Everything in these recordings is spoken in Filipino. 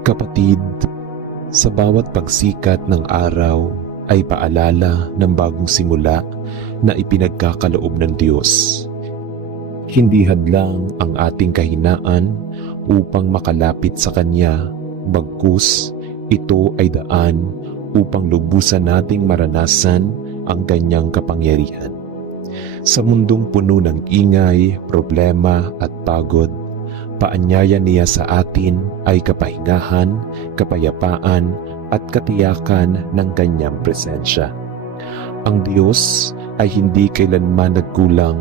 Kapatid, sa bawat pagsikat ng araw ay paalala ng bagong simula na ipinagkakaloob ng Diyos. Hindi hadlang ang ating kahinaan upang makalapit sa Kanya, bagkus ito ay daan upang lubusan nating maranasan ang Kanyang kapangyarihan. Sa mundong puno ng ingay, problema at pagod, paanyaya niya sa atin ay kapahingahan, kapayapaan at katiyakan ng kanyang presensya. Ang Diyos ay hindi kailanman nagkulang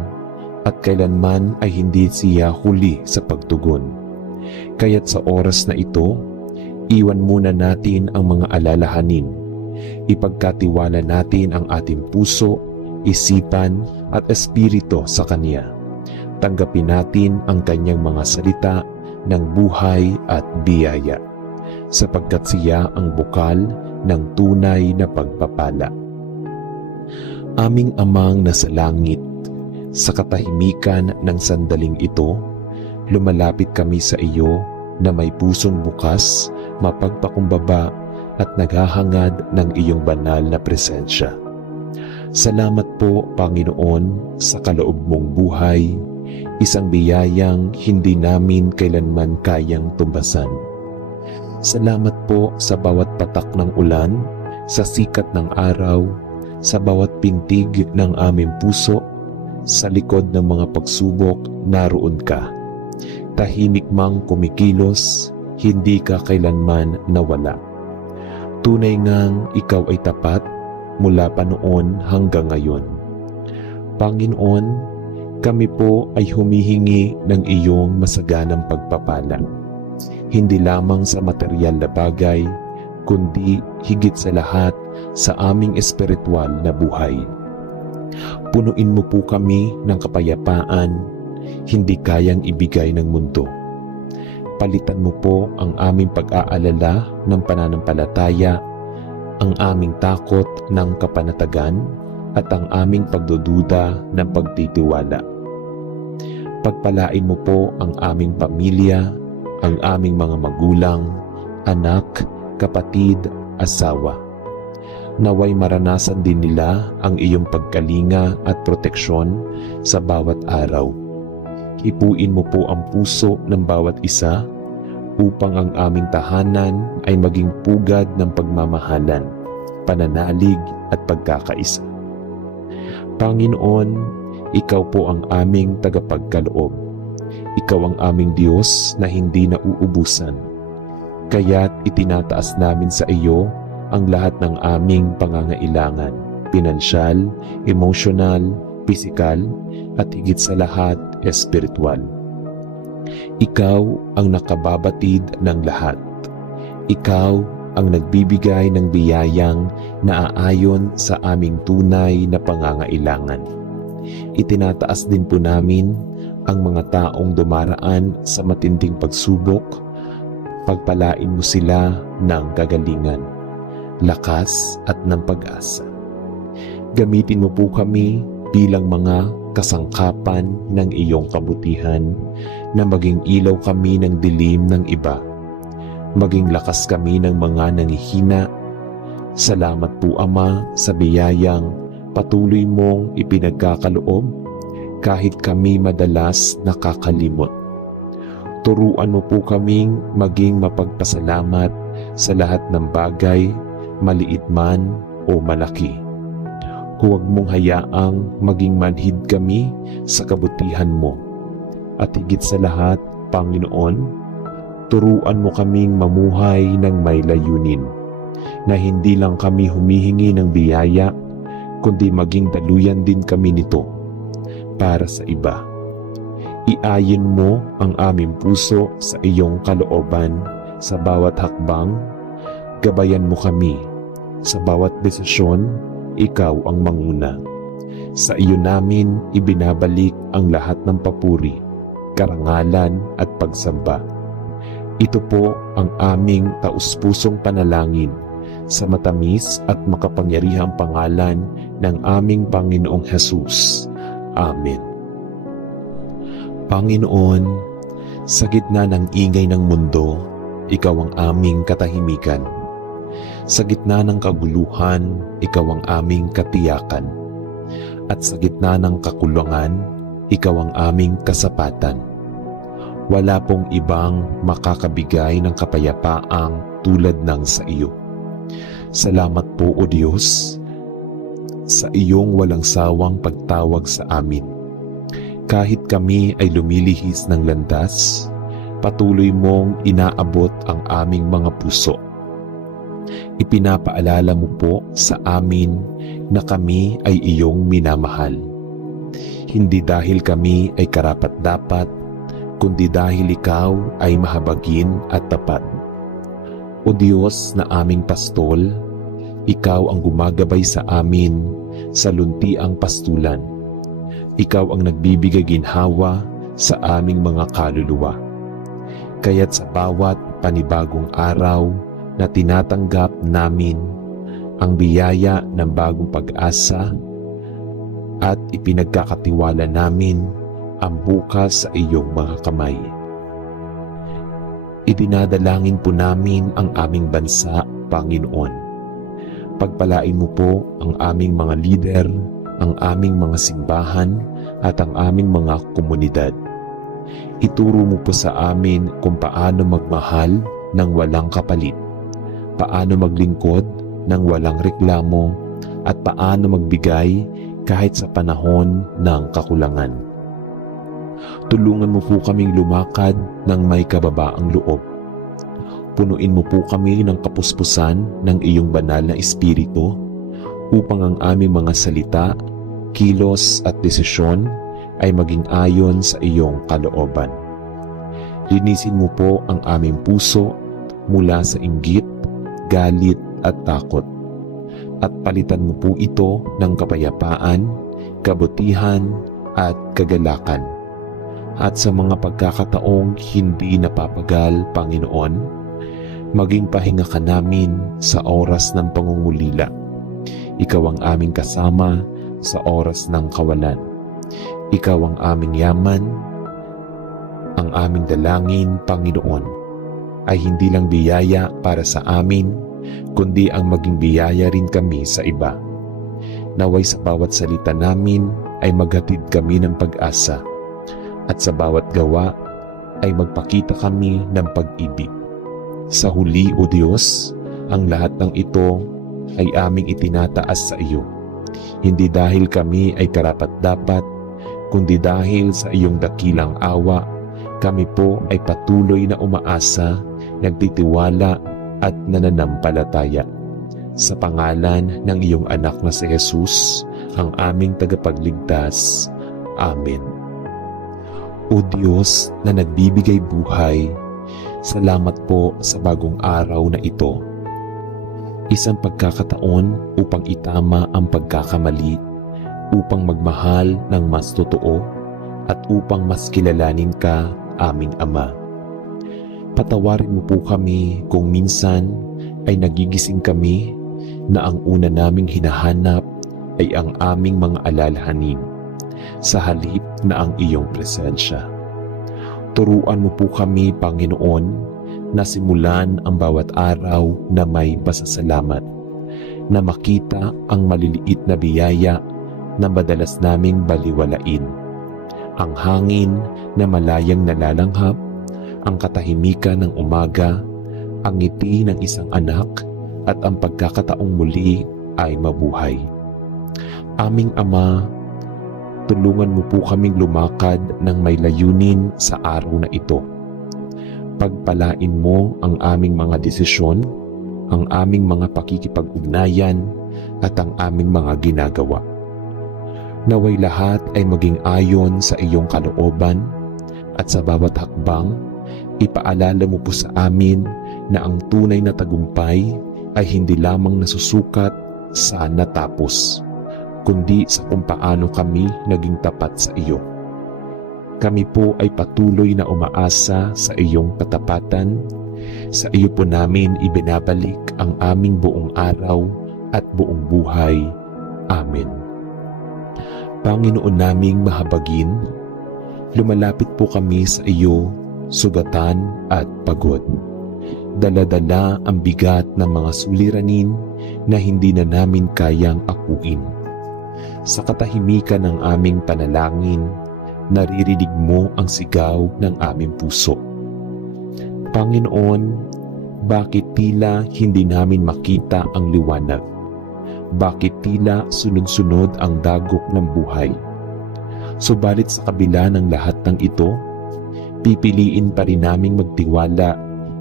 at kailanman ay hindi siya huli sa pagtugon. Kaya't sa oras na ito, iwan muna natin ang mga alalahanin. Ipagkatiwala natin ang ating puso, isipan at espiritu sa Kanya tanggapin natin ang kanyang mga salita ng buhay at biyaya, sapagkat siya ang bukal ng tunay na pagpapala. Aming amang nasa langit, sa katahimikan ng sandaling ito, lumalapit kami sa iyo na may pusong bukas, mapagpakumbaba at naghahangad ng iyong banal na presensya. Salamat po, Panginoon, sa kaloob mong buhay, isang biyayang hindi namin kailanman kayang tumbasan. Salamat po sa bawat patak ng ulan, sa sikat ng araw, sa bawat pintig ng aming puso, sa likod ng mga pagsubok, naroon ka. Tahimik mang kumikilos, hindi ka kailanman nawala. Tunay ngang ikaw ay tapat mula pa noon hanggang ngayon. Panginoon, kami po ay humihingi ng iyong masaganang pagpapala. Hindi lamang sa material na bagay, kundi higit sa lahat sa aming espiritual na buhay. Punuin mo po kami ng kapayapaan, hindi kayang ibigay ng mundo. Palitan mo po ang aming pag-aalala ng pananampalataya, ang aming takot ng kapanatagan, at ang aming pagdududa ng pagtitiwala. Pagpalain mo po ang aming pamilya, ang aming mga magulang, anak, kapatid, asawa. Naway maranasan din nila ang iyong pagkalinga at proteksyon sa bawat araw. Ipuin mo po ang puso ng bawat isa upang ang aming tahanan ay maging pugad ng pagmamahalan, pananalig at pagkakaisa. Panginoon, Ikaw po ang aming tagapagkaloob. Ikaw ang aming Diyos na hindi nauubusan. Kaya't itinataas namin sa iyo ang lahat ng aming pangangailangan, pinansyal, emosyonal, pisikal, at higit sa lahat, espiritual. Ikaw ang nakababatid ng lahat. Ikaw ang nagbibigay ng biyayang naaayon sa aming tunay na pangangailangan. Itinataas din po namin ang mga taong dumaraan sa matinding pagsubok, pagpalain mo sila ng kagalingan, lakas at ng pag-asa. Gamitin mo po kami bilang mga kasangkapan ng iyong kabutihan na maging ilaw kami ng dilim ng iba maging lakas kami ng mga nangihina. Salamat po Ama sa biyayang patuloy mong ipinagkakaloob kahit kami madalas nakakalimot. Turuan mo po kaming maging mapagpasalamat sa lahat ng bagay, maliit man o malaki. Huwag mong hayaang maging manhid kami sa kabutihan mo. At higit sa lahat, Panginoon, turuan mo kaming mamuhay ng may layunin, na hindi lang kami humihingi ng biyaya, kundi maging daluyan din kami nito para sa iba. Iayin mo ang aming puso sa iyong kalooban sa bawat hakbang, gabayan mo kami sa bawat desisyon, ikaw ang manguna. Sa iyo namin ibinabalik ang lahat ng papuri, karangalan at pagsamba ito po ang aming taus-pusong panalangin sa matamis at makapangyarihang pangalan ng aming Panginoong Hesus. Amen. Panginoon, sa gitna ng ingay ng mundo, ikaw ang aming katahimikan. Sa gitna ng kaguluhan, ikaw ang aming katiyakan. At sa gitna ng kakulangan, ikaw ang aming kasapatan. Wala pong ibang makakabigay ng kapayapaang tulad ng sa iyo. Salamat po o Diyos sa iyong walang sawang pagtawag sa amin. Kahit kami ay lumilihis ng landas, patuloy mong inaabot ang aming mga puso. Ipinapaalala mo po sa amin na kami ay iyong minamahal. Hindi dahil kami ay karapat-dapat, kundi dahil ikaw ay mahabagin at tapat. O Diyos na aming pastol, ikaw ang gumagabay sa amin sa luntiang pastulan. Ikaw ang nagbibigay ginhawa sa aming mga kaluluwa. Kaya't sa bawat panibagong araw na tinatanggap namin ang biyaya ng bagong pag-asa at ipinagkakatiwala namin ang bukas sa iyong mga kamay. Idinadalangin po namin ang aming bansa, Panginoon. Pagpalain mo po ang aming mga lider, ang aming mga simbahan at ang aming mga komunidad. Ituro mo po sa amin kung paano magmahal ng walang kapalit, paano maglingkod ng walang reklamo, at paano magbigay kahit sa panahon ng kakulangan. Tulungan mo po kaming lumakad ng may kababaang loob. Punuin mo po kami ng kapuspusan ng iyong banal na espiritu upang ang aming mga salita, kilos at desisyon ay maging ayon sa iyong kalooban. Linisin mo po ang aming puso mula sa inggit, galit at takot. At palitan mo po ito ng kapayapaan, kabutihan at kagalakan. At sa mga pagkakataong hindi napapagal, Panginoon, maging pahinga ka namin sa oras ng pangungulila. Ikaw ang aming kasama sa oras ng kawalan. Ikaw ang aming yaman, ang aming dalangin, Panginoon, ay hindi lang biyaya para sa amin, kundi ang maging biyaya rin kami sa iba. Naway sa bawat salita namin ay maghatid kami ng pag-asa at sa bawat gawa ay magpakita kami ng pag-ibig. Sa huli, O Diyos, ang lahat ng ito ay aming itinataas sa iyo. Hindi dahil kami ay karapat-dapat, kundi dahil sa iyong dakilang awa, kami po ay patuloy na umaasa, nagtitiwala at nananampalataya. Sa pangalan ng iyong anak na si Jesus, ang aming tagapagligtas. Amen. O Diyos na nagbibigay buhay, salamat po sa bagong araw na ito. Isang pagkakataon upang itama ang pagkakamali, upang magmahal ng mas totoo, at upang mas kilalanin ka, aming Ama. Patawarin mo po kami kung minsan ay nagigising kami na ang una naming hinahanap ay ang aming mga alalhanin sa halip na ang iyong presensya. Turuan mo po kami, Panginoon, na simulan ang bawat araw na may pasasalamat, na makita ang maliliit na biyaya na madalas naming baliwalain, ang hangin na malayang nalalanghap, ang katahimikan ng umaga, ang ngiti ng isang anak, at ang pagkakataong muli ay mabuhay. Aming Ama, tulungan mo po kaming lumakad ng may layunin sa araw na ito. Pagpalain mo ang aming mga desisyon, ang aming mga pakikipag-ugnayan, at ang aming mga ginagawa. Naway lahat ay maging ayon sa iyong kalooban at sa bawat hakbang, ipaalala mo po sa amin na ang tunay na tagumpay ay hindi lamang nasusukat sa natapos kundi sa kung paano kami naging tapat sa iyo. Kami po ay patuloy na umaasa sa iyong katapatan. Sa iyo po namin ibinabalik ang aming buong araw at buong buhay. Amen. Panginoon naming mahabagin, lumalapit po kami sa iyo, sugatan at pagod. Daladala ang bigat ng mga suliranin na hindi na namin kayang akuin. Sa katahimikan ng aming panalangin, naririnig mo ang sigaw ng aming puso. Panginoon, bakit tila hindi namin makita ang liwanag? Bakit tila sunod-sunod ang dagok ng buhay? Subalit sa kabila ng lahat ng ito, pipiliin pa rin naming magtiwala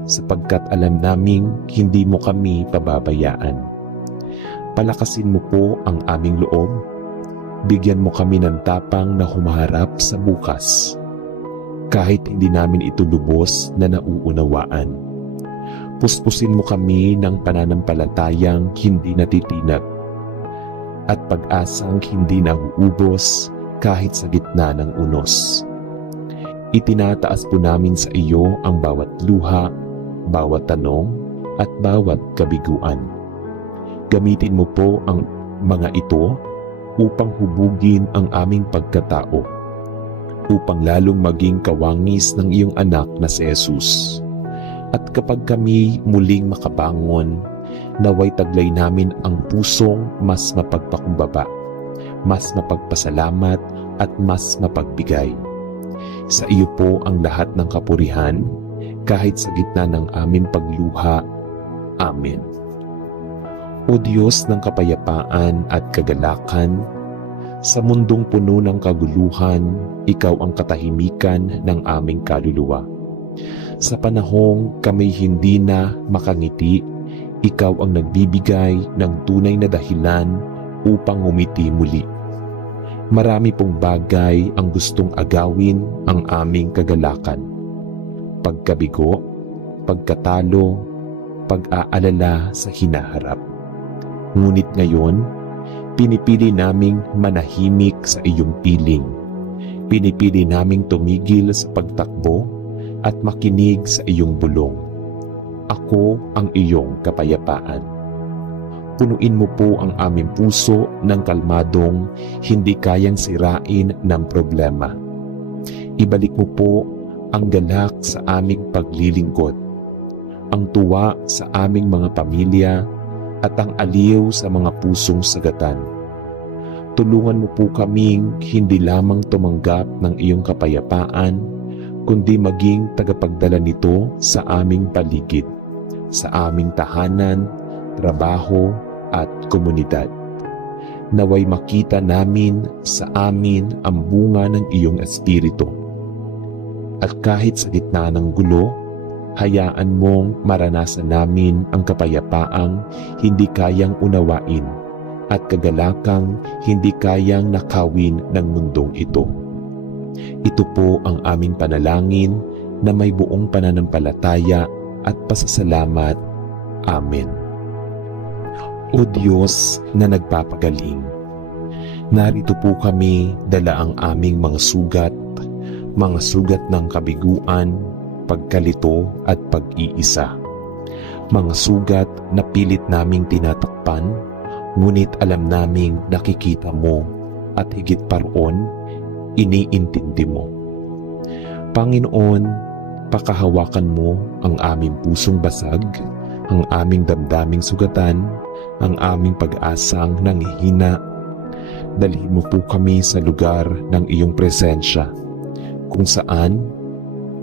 sapagkat alam naming hindi mo kami pababayaan. Palakasin mo po ang aming loob. Bigyan mo kami ng tapang na humaharap sa bukas. Kahit hindi namin ito lubos na nauunawaan. Puspusin mo kami ng pananampalatayang hindi natitinag at pag-asang hindi nauubos kahit sa gitna ng unos. Itinataas po namin sa iyo ang bawat luha, bawat tanong, at bawat kabiguan. Gamitin mo po ang mga ito upang hubugin ang aming pagkatao, upang lalong maging kawangis ng iyong anak na si Jesus. At kapag kami muling makabangon, naway taglay namin ang pusong mas mapagpakumbaba, mas mapagpasalamat at mas mapagbigay. Sa iyo po ang lahat ng kapurihan, kahit sa gitna ng aming pagluha. Amen. O Diyos ng kapayapaan at kagalakan, sa mundong puno ng kaguluhan, ikaw ang katahimikan ng aming kaluluwa. Sa panahong kami hindi na makangiti, ikaw ang nagbibigay ng tunay na dahilan upang umiti muli. Marami pong bagay ang gustong agawin ang aming kagalakan. Pagkabigo, pagkatalo, pag-aalala sa hinaharap. Ngunit ngayon, pinipili naming manahimik sa iyong piling. Pinipili naming tumigil sa pagtakbo at makinig sa iyong bulong. Ako ang iyong kapayapaan. Punuin mo po ang aming puso ng kalmadong hindi kayang sirain ng problema. Ibalik mo po ang galak sa aming paglilingkod, ang tuwa sa aming mga pamilya at ang aliw sa mga pusong sagatan. Tulungan mo po kaming hindi lamang tumanggap ng iyong kapayapaan, kundi maging tagapagdala nito sa aming paligid, sa aming tahanan, trabaho, at komunidad. Naway makita namin sa amin ang bunga ng iyong espiritu. At kahit sa gitna ng gulo, hayaan mong maranasan namin ang kapayapaang hindi kayang unawain at kagalakang hindi kayang nakawin ng mundong ito. Ito po ang aming panalangin na may buong pananampalataya at pasasalamat. Amen. O Diyos na nagpapagaling, narito po kami dala ang aming mga sugat, mga sugat ng kabiguan, pagkalito at pag-iisa. Mga sugat na pilit naming tinatakpan, ngunit alam naming nakikita mo at higit pa roon, iniintindi mo. Panginoon, pakahawakan mo ang aming pusong basag, ang aming damdaming sugatan, ang aming pag-asang nanghihina. Dalhin mo po kami sa lugar ng iyong presensya, kung saan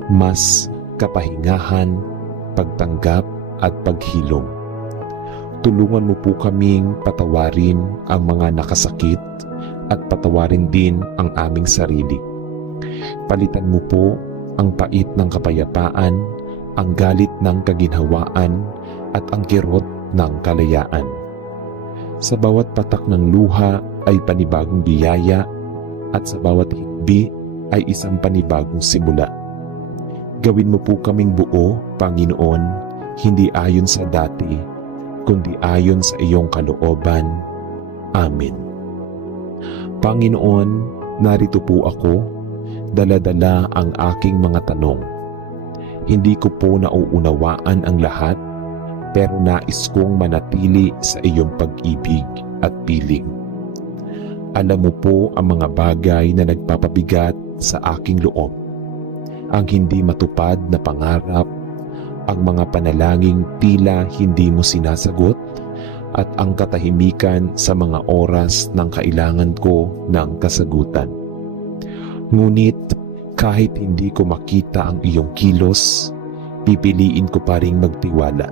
mas kapahingahan, pagtanggap at paghilom. Tulungan mo po kaming patawarin ang mga nakasakit at patawarin din ang aming sarili. Palitan mo po ang pait ng kapayapaan, ang galit ng kaginhawaan at ang kirot ng kalayaan. Sa bawat patak ng luha ay panibagong biyaya at sa bawat higbi ay isang panibagong simula. Gawin mo po kaming buo, Panginoon, hindi ayon sa dati, kundi ayon sa iyong kalooban. Amen. Panginoon, narito po ako, daladala ang aking mga tanong. Hindi ko po nauunawaan ang lahat, pero nais kong manatili sa iyong pag-ibig at piling. Alam mo po ang mga bagay na nagpapabigat sa aking loob. Ang hindi matupad na pangarap, ang mga panalangin tila hindi mo sinasagot at ang katahimikan sa mga oras ng kailangan ko ng kasagutan. Ngunit kahit hindi ko makita ang iyong kilos, pipiliin ko pa rin magtiwala.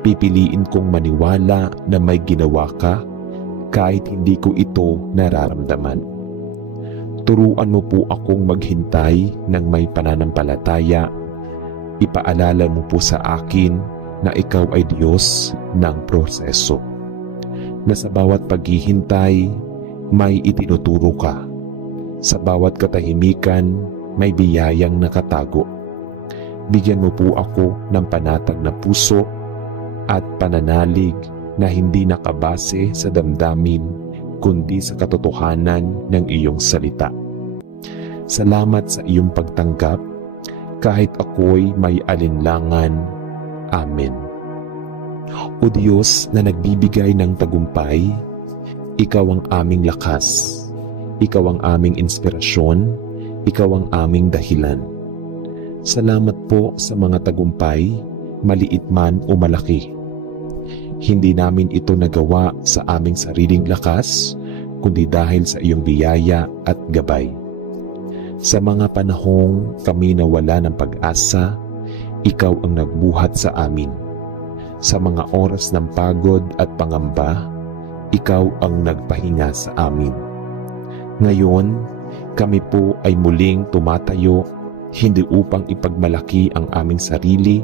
Pipiliin kong maniwala na may ginawa ka kahit hindi ko ito nararamdaman. Turuan mo po akong maghintay ng may pananampalataya. Ipaalala mo po sa akin na ikaw ay Diyos ng proseso. Na sa bawat paghihintay, may itinuturo ka. Sa bawat katahimikan, may biyayang nakatago. Bigyan mo po ako ng panatag na puso at pananalig na hindi nakabase sa damdamin kundi sa katotohanan ng iyong salita. Salamat sa iyong pagtanggap kahit ako'y may alinlangan. Amen. O Diyos na nagbibigay ng tagumpay, Ikaw ang aming lakas, Ikaw ang aming inspirasyon, Ikaw ang aming dahilan. Salamat po sa mga tagumpay, maliit man o malaki. Hindi namin ito nagawa sa aming sariling lakas, kundi dahil sa iyong biyaya at gabay. Sa mga panahong kami nawala ng pag-asa, ikaw ang nagbuhat sa amin. Sa mga oras ng pagod at pangamba, ikaw ang nagpahinga sa amin. Ngayon, kami po ay muling tumatayo hindi upang ipagmalaki ang aming sarili,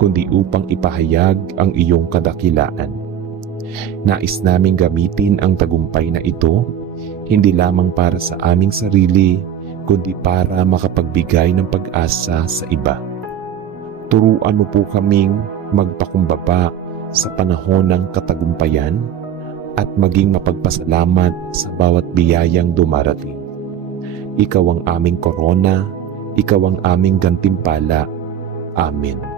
kundi upang ipahayag ang iyong kadakilaan. Nais naming gamitin ang tagumpay na ito, hindi lamang para sa aming sarili, kundi para makapagbigay ng pag-asa sa iba. Turuan mo po kaming magpakumbaba sa panahon ng katagumpayan at maging mapagpasalamat sa bawat biyayang dumarating. Ikaw ang aming korona, ikaw ang aming gantimpala. Amen.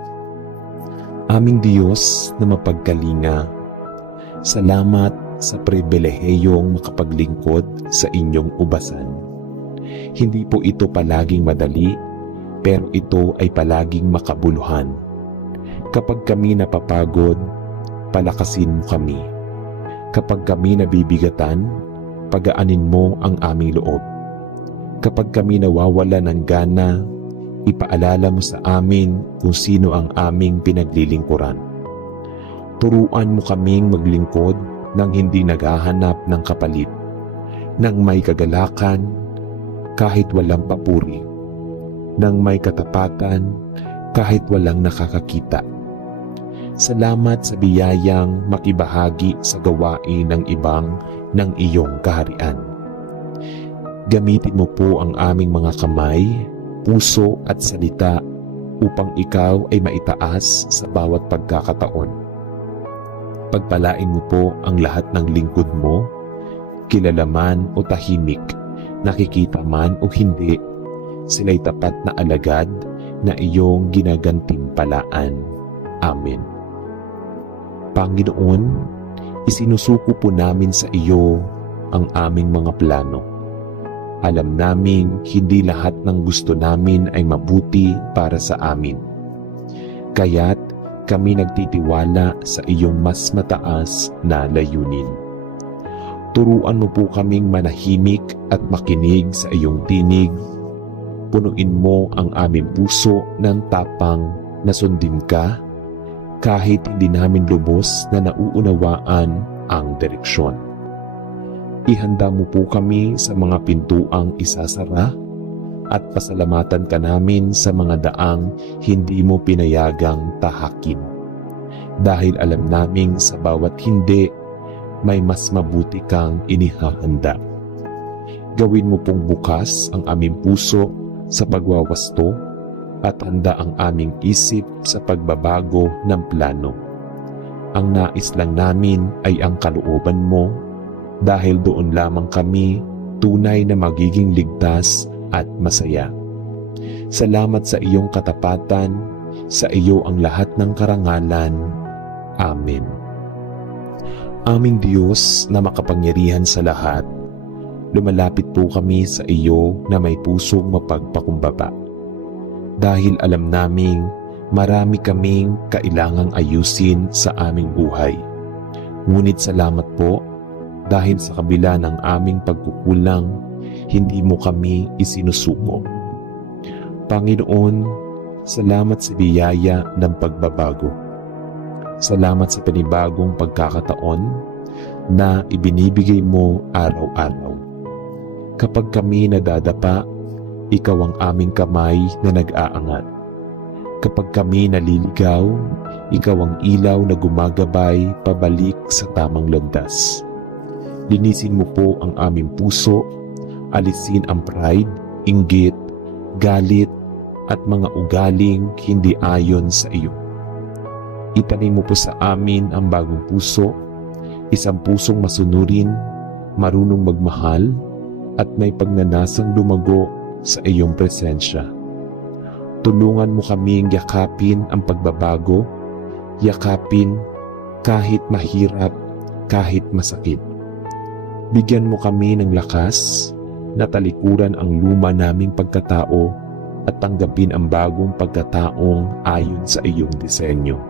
Aming Diyos na mapagkalinga, salamat sa pribilehiyong makapaglingkod sa inyong ubasan. Hindi po ito palaging madali, pero ito ay palaging makabuluhan. Kapag kami napapagod, palakasin mo kami. Kapag kami nabibigatan, pagaanin mo ang aming loob. Kapag kami nawawala ng gana, ipaalala mo sa amin kung sino ang aming pinaglilingkuran. Turuan mo kaming maglingkod nang hindi naghahanap ng kapalit, nang may kagalakan kahit walang papuri, nang may katapatan kahit walang nakakakita. Salamat sa biyayang makibahagi sa gawain ng ibang ng iyong kaharian. Gamitin mo po ang aming mga kamay, puso at salita upang ikaw ay maitaas sa bawat pagkakataon. Pagpalain mo po ang lahat ng lingkod mo, kilala o tahimik, nakikita man o hindi, sila'y tapat na alagad na iyong ginagantimpalaan. Amen. Panginoon, isinusuko po namin sa iyo ang aming mga plano. Alam naming hindi lahat ng gusto namin ay mabuti para sa amin. Kaya't kami nagtitiwala sa iyong mas mataas na layunin. Turuan mo po kaming manahimik at makinig sa iyong tinig. Punuin mo ang aming puso ng tapang na sundin ka kahit hindi namin lubos na nauunawaan ang direksyon. Ihanda mo po kami sa mga pintuang isasara at pasalamatan ka namin sa mga daang hindi mo pinayagang tahakin. Dahil alam naming sa bawat hindi, may mas mabuti kang inihahanda. Gawin mo pong bukas ang aming puso sa pagwawasto at handa ang aming isip sa pagbabago ng plano. Ang nais lang namin ay ang kalooban mo dahil doon lamang kami tunay na magiging ligtas at masaya. Salamat sa iyong katapatan, sa iyo ang lahat ng karangalan. Amen. Aming Diyos na makapangyarihan sa lahat, lumalapit po kami sa iyo na may pusong mapagpakumbaba. Dahil alam naming Marami kaming kailangang ayusin sa aming buhay. Ngunit salamat po dahil sa kabila ng aming pagkukulang, hindi mo kami isinusuko. Panginoon, salamat sa biyaya ng pagbabago. Salamat sa panibagong pagkakataon na ibinibigay mo araw-araw. Kapag kami nadadapa, ikaw ang aming kamay na nag-aangat. Kapag kami naliligaw, ikaw ang ilaw na gumagabay pabalik sa tamang landas. Linisin mo po ang aming puso, alisin ang pride, inggit, galit, at mga ugaling hindi ayon sa iyo. Itanim mo po sa amin ang bagong puso, isang pusong masunurin, marunong magmahal, at may pagnanasang lumago sa iyong presensya. Tulungan mo kaming yakapin ang pagbabago, yakapin kahit mahirap, kahit masakit. Bigyan mo kami ng lakas na talikuran ang luma naming pagkatao at tanggapin ang bagong pagkataong ayon sa iyong disenyo.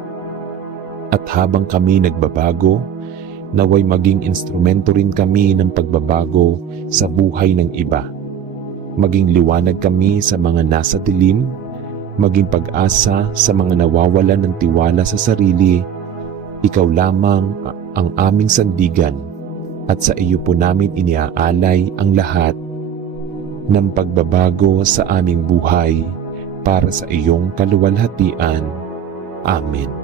At habang kami nagbabago, naway maging instrumento rin kami ng pagbabago sa buhay ng iba. Maging liwanag kami sa mga nasa dilim, maging pag-asa sa mga nawawalan ng tiwala sa sarili. Ikaw lamang ang aming sandigan at sa iyo po namin iniaalay ang lahat ng pagbabago sa aming buhay para sa iyong kaluwalhatian. Amen.